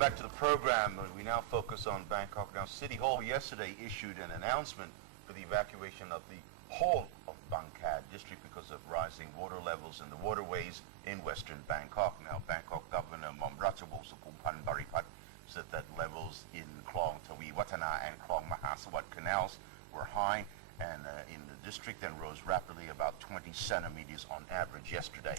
back to the program. We now focus on Bangkok. Now, City Hall yesterday issued an announcement for the evacuation of the whole of Bangkok district because of rising water levels in the waterways in western Bangkok. Now, Bangkok Governor Momratchawol Sukumpan Baripat said that levels in Klong Tawi Watana and Klong Mahasawat canals were high and in the district and rose rapidly about 20 centimeters on average yesterday.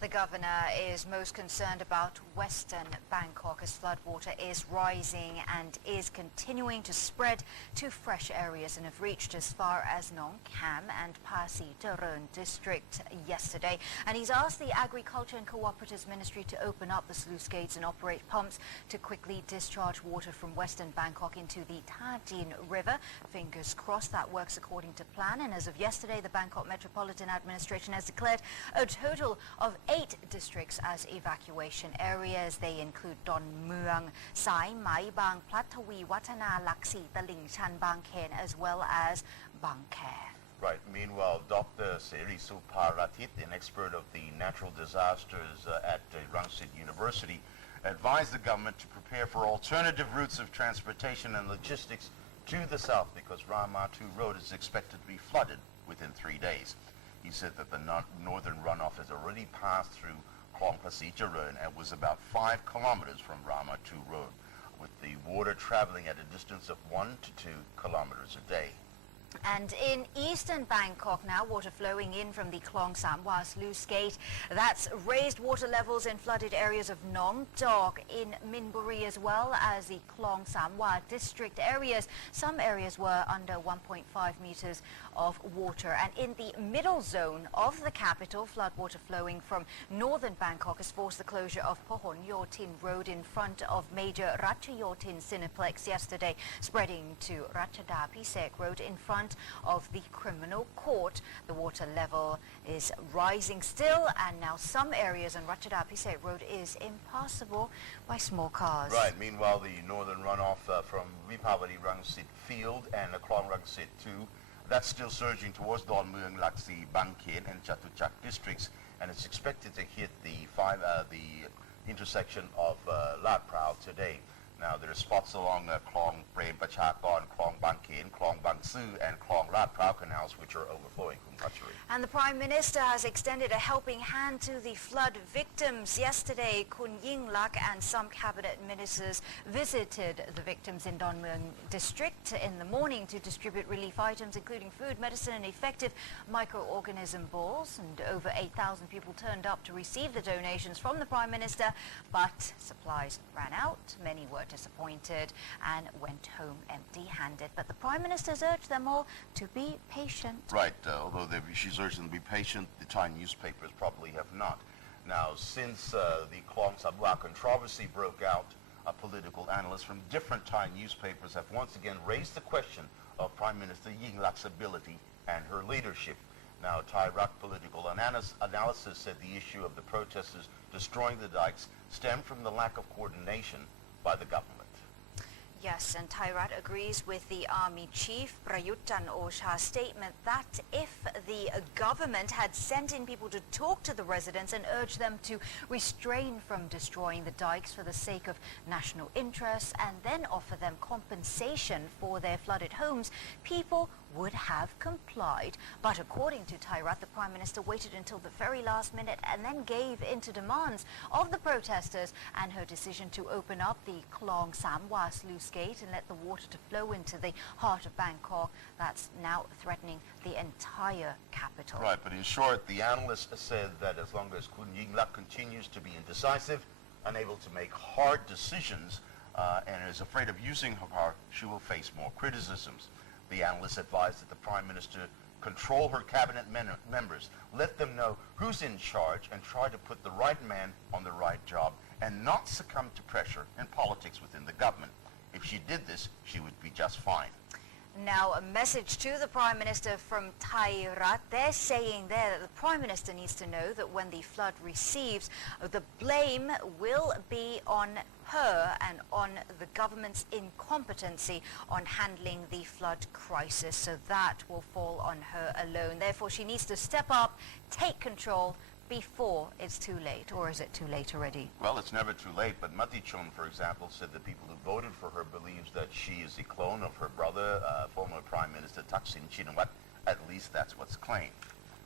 The governor is most concerned about western Bangkok as floodwater is rising and is continuing to spread to fresh areas and have reached as far as Nong Kham and Pasi Taron district yesterday. And he's asked the Agriculture and Cooperatives Ministry to open up the sluice gates and operate pumps to quickly discharge water from western Bangkok into the Tajin River. Fingers crossed that works according to plan. And as of yesterday, the Bangkok Metropolitan Administration has declared a total of 8 districts as evacuation areas. They include Don Mueang, Sai Mai Bang, Platawi, Watana, Laksi, Taling Chan, Bang Khen, as well as Bang Khae. Right. Meanwhile, Dr. Seri Suparatit, an expert of the natural disasters at Rangsit University, advised the government to prepare for alternative routes of transportation and logistics to the south because Ramatu Road is expected to be flooded within 3 days. He said that the northern runoff has already passed through Klong Pasi Jaron and was about 5 kilometers from Ramatu Road, with the water traveling at a distance of 1 to 2 kilometers a day. And in eastern Bangkok now, water flowing in from the Klong Samwa sluice gate. That's raised water levels in flooded areas of Nong Dok in Minburi as well as the Klong Samwa district areas. Some areas were under 1.5 meters of water. And in the middle zone of the capital, floodwater flowing from northern Bangkok has forced the closure of Pohon Yotin Road in front of major Ratchayotin Cineplex yesterday, spreading to Ratchada Pisek Road in front of the criminal court. The water level is rising still, and now some areas on Ratchada Pisek Road is impassable by small cars. Right. Meanwhile, the northern runoff from Vipavadi Rangsit Field and the Klong Rangsit 2, that's still surging towards Don Mueang, Laksi, Bang Khen and Chatuchak districts, and it's expected to hit the intersection of Lat Prao today. Now, there are spots along Klong Prem Pachakon, Klong Bang Khen, Klong Bang Su, and Klong Lat Prao canals, which are overflowing. And the Prime Minister has extended a helping hand to the flood victims. Yesterday, Kun Yingluck and some cabinet ministers visited the victims in Don Mueang district in the morning to distribute relief items, including food, medicine, and effective microorganism balls. And over 8,000 people turned up to receive the donations from the Prime Minister, but supplies ran out. Many were disappointed and went home empty-handed. But the Prime Minister's urged them all to be patient. Right, although she's urged them to be patient, the Thai newspapers probably have not. Now, since the Klong Sabwa controversy broke out, political analysts from different Thai newspapers have once again raised the question of Prime Minister Yingluck's ability and her leadership. Now, Thai Rak political analysis said the issue of the protesters destroying the dikes stemmed from the lack of coordination by the government. Yes, and Thairat agrees with the Army Chief Prayut Chan-o-cha's statement that if the government had sent in people to talk to the residents and urge them to refrain from destroying the dikes for the sake of national interests and then offer them compensation for their flooded homes, people would have complied. But according to Thairat, the Prime Minister waited until the very last minute and then gave in to demands of the protesters, and her decision to open up the Klong Samwa sluice gate and let the water to flow into the heart of Bangkok, that's now threatening the entire capital. Right, but in short, the analyst said that as long as Kun Yingluck continues to be indecisive, unable to make hard decisions, and is afraid of using her power, she will face more criticisms. The analyst advised that the Prime Minister control her cabinet members, let them know who's in charge, and try to put the right man on the right job, and not succumb to pressure and politics within the government. If she did this, she would be just fine. Now, a message to the Prime Minister from Thairat. They're saying there that the Prime Minister needs to know that when the flood receives, the blame will be on her and on the government's incompetency on handling the flood crisis. So that will fall on her alone. Therefore, she needs to step up, take control, be before it's too late, or is it too late already? Well, it's never too late, but Matichon, for example, said that people who voted for her believes that she is a clone of her brother, former Prime Minister Thaksin Shinawatra. At least that's what's claimed.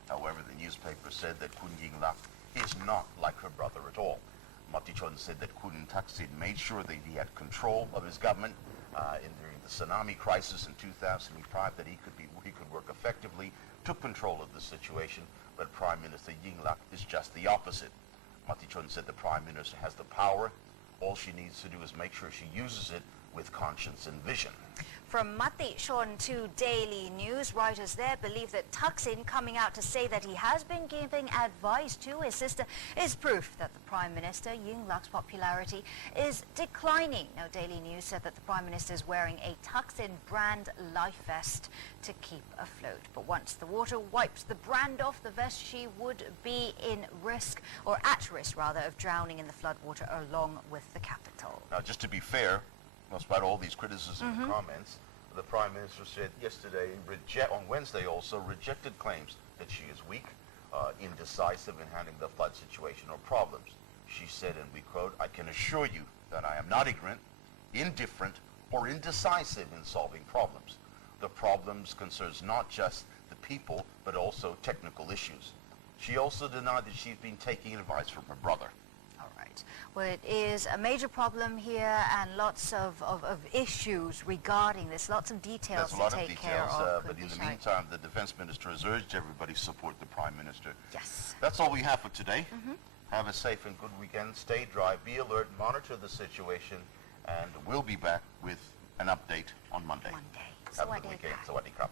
However, the newspaper said that Kun Yingluck is not like her brother at all. Matichon said that Kun Thaksin made sure that he had control of his government during the tsunami crisis in 2005, that he could work effectively, took control of the situation, but Prime Minister Yingluck is just the opposite. Matichon said the Prime Minister has the power. All she needs to do is make sure she uses it with conscience and vision. From Matichon to Daily News, writers there believe that Thaksin coming out to say that he has been giving advice to his sister is proof that the Prime Minister, Yingluck's popularity is declining. Now, Daily News said that the Prime Minister is wearing a Thaksin brand life vest to keep afloat. But once the water wipes the brand off the vest, she would be in risk, or at risk rather, of drowning in the floodwater along with the capital. Now, just to be fair, despite all these criticisms and comments, the Prime Minister said yesterday, on Wednesday also, rejected claims that she is weak, indecisive in handling the flood situation or problems. She said, and we quote, "I can assure you that I am not ignorant, indifferent, or indecisive in solving problems. The problems concerns not just the people, but also technical issues." She also denied that she's been taking advice from her brother. Well, it is a major problem here and lots of issues regarding this, lots of details There's a lot to take of care details, of. but in the meantime, the Defense Minister has urged everybody to support the Prime Minister. Yes. That's all we have for today. Have a safe and good weekend. Stay dry, be alert, monitor the situation, and we'll be back with an update on Monday. Have a good weekend. Sawadee krap.